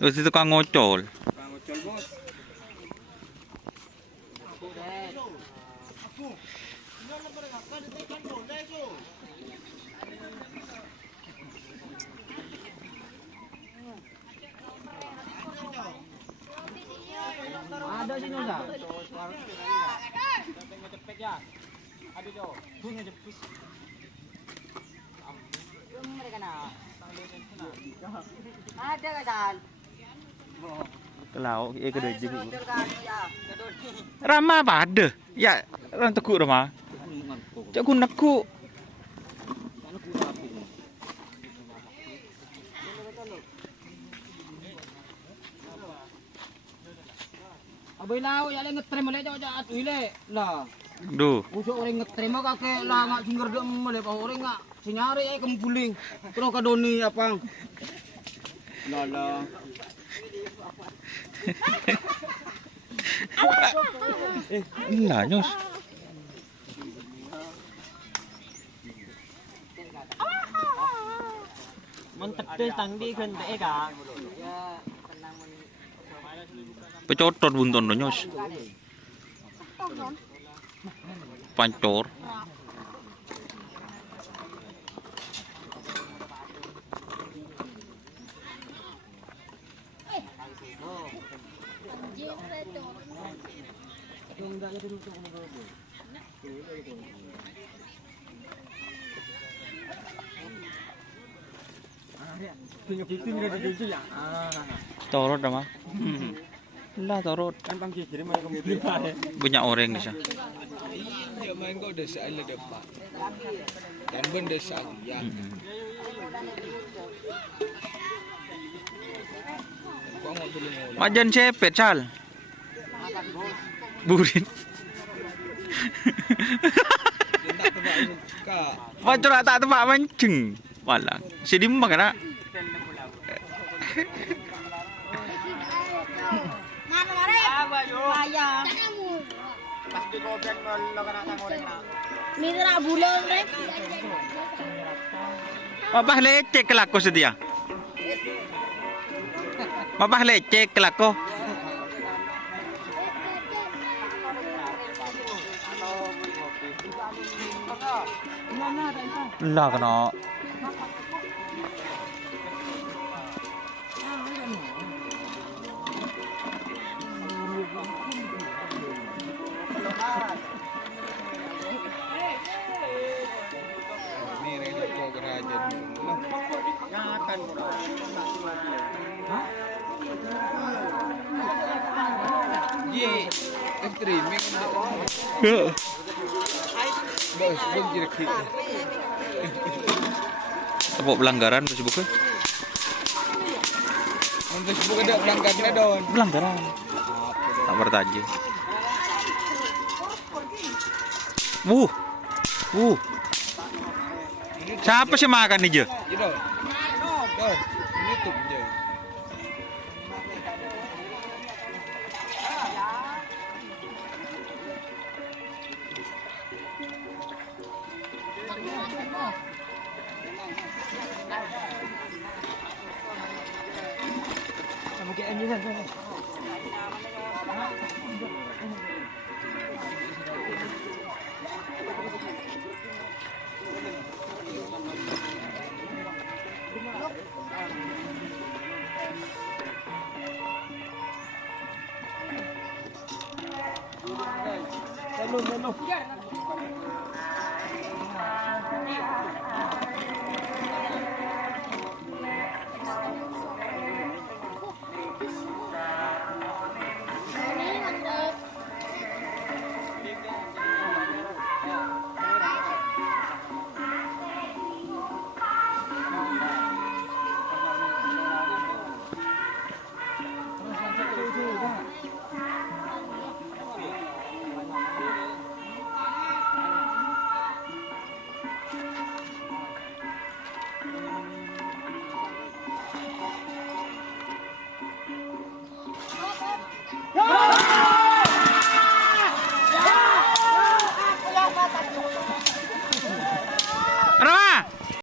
Terus itu tukang ngocol. Ada sini enggak? Cepet ya. Ada jo. Bunga cepet. Mereka nak. Ada kan? Kelau, kedua je. Rama apa ada? Ya, orang tekuk Rama. Cak ku nekuk. Abang lau ya le ngetrem le jauh jauh tu le lah. Duh. Usuk orang ngetrem kakek lah ngak singger dem le orang ngak sinyari ai kempuling. Terus kadoni apa? Lah. Lah nyos. Mantep deh tangdi kan teh kak. Pecotot bunton do nyos. Pancor. Torot dah mah. Lah torot. Kan bang kiri mereka mobil. Banyak orang di sana. Dia main kau desa ada depan. Dan benda ya. Kau nggak boleh ngomong. Majan cepet cal. Burin. Macam tak tempat mancing. Walang. Sedih makan nak. Mira bulan rek. Babah lecek kelako sedia. Babah lecek kelako. Lah kena. Ni reda kau kerajaan dulu. Jangan Ye, streaming. Bos, belum jadi. Tepuk pelanggaran Facebook ke? Facebook ada pelanggannya don. Pelanggaran. Tak bertaji. Siapa sih makan nih je? Gitu. Don, YouTube je. Kamu kayak ini kan? Lalu.